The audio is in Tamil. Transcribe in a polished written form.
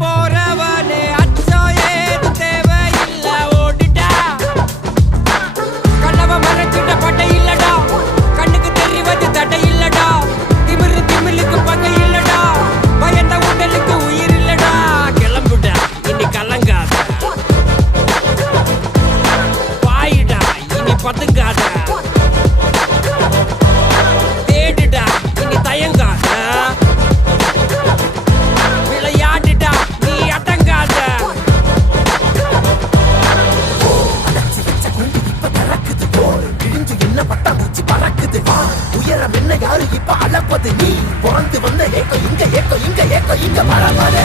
போறவனே அச்சோ ஏது தேவையில்ல ஓடிட்டா கண்ணவ மறைச்சிட்ட பட்டை இல்லடா கண்ணுக்கு தெரிவது தடை இல்லடா திமிலுக்கு பகை இல்லடா பயந்த உடலுக்கு உயிர் இல்லடா கிளம்புடா இனி கலங்காத பாயிடா இனி பத்துக்காத தேடுடா இனி தயங்காத விளையாடுடா நீ அடங்காத என்ன பட்டாம்பூச்சி பறக்குது உயரம் என்ன யாரு இப்ப அளப்பது நீ பிறந்து வந்த ஏக்கம் இங்க ஏக்கம் இங்க ஏக்கம் இங்க பரவாயில்ல